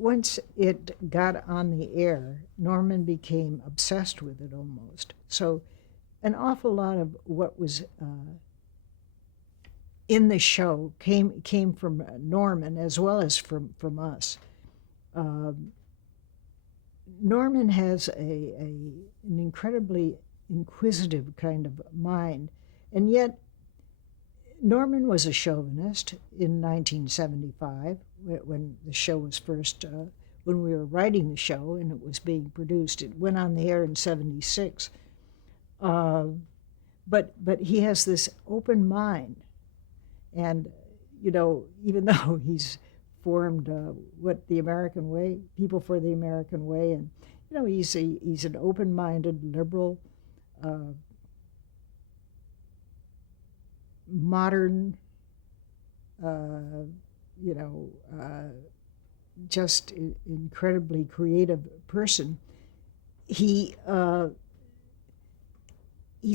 once it got on the air, Norman became obsessed with it almost. So an awful lot of what was in the show came from Norman as well as from us. Norman has an incredibly inquisitive kind of mind, and yet Norman was a chauvinist in 1975 when the show was first, when we were writing the show and it was being produced. It went on the air in 76. But he has this open mind. And, you know, even though he's formed the American Way, People for the American Way, and, you know, he's an open-minded, liberal, modern, just incredibly creative person. He's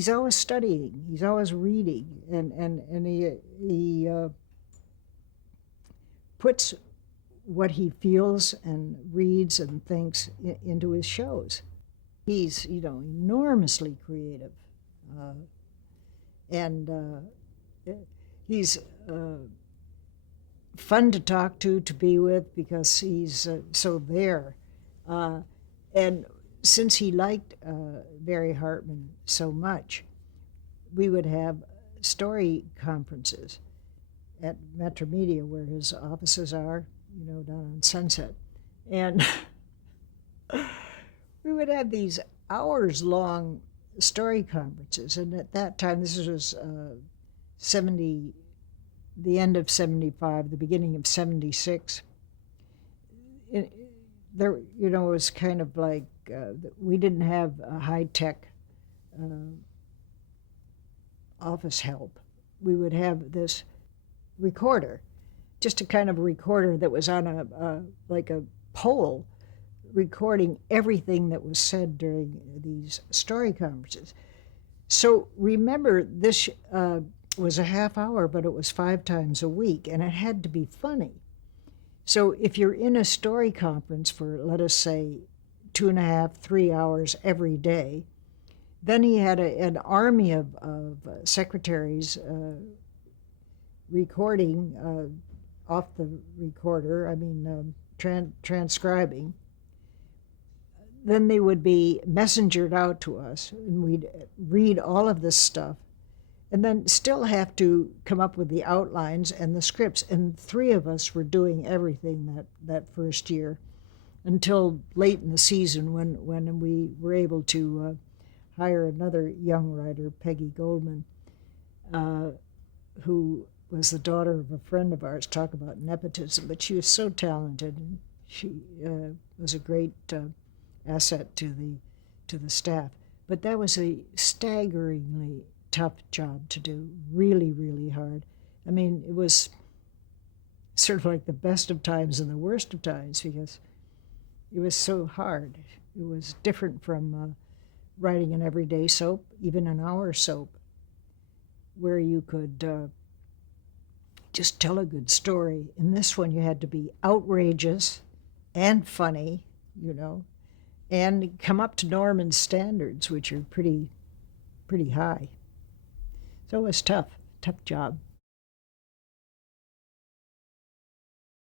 always studying. He's always reading, and he puts what he feels and reads and thinks into his shows. He's enormously creative, and he's fun to talk to be with, because he's so there. And since he liked Mary Hartman so much, we would have story conferences at Metro Media, where his offices are, down on Sunset. And we would have these hours-long story conferences. And at that time, this was the end of 75, the beginning of 76. It was kind of like, we didn't have a high-tech office help. We would have this recorder, just a kind of recorder that was on a pole, recording everything that was said during these story conferences. So remember, this was a half hour, but it was 5 times a week, and it had to be funny. So if you're in a story conference for, let us say, 2.5, 3 hours every day, then he had an army of secretaries recording off the recorder, transcribing. Then they would be messengered out to us, and we'd read all of this stuff, and then still have to come up with the outlines and the scripts. And 3 of us were doing everything that first year, until late in the season when we were able to hire another young writer, Peggy Goldman, who was the daughter of a friend of ours. Talk about nepotism, but she was so talented, and she was a great asset to the staff. But that was a staggeringly tough job to do, really, really hard. It was sort of like the best of times and the worst of times, because it was so hard. It was different from writing an everyday soap, even an hour soap, where you could just tell a good story. In this one, you had to be outrageous and funny, and come up to Norman's standards, which are pretty high. So it was tough job.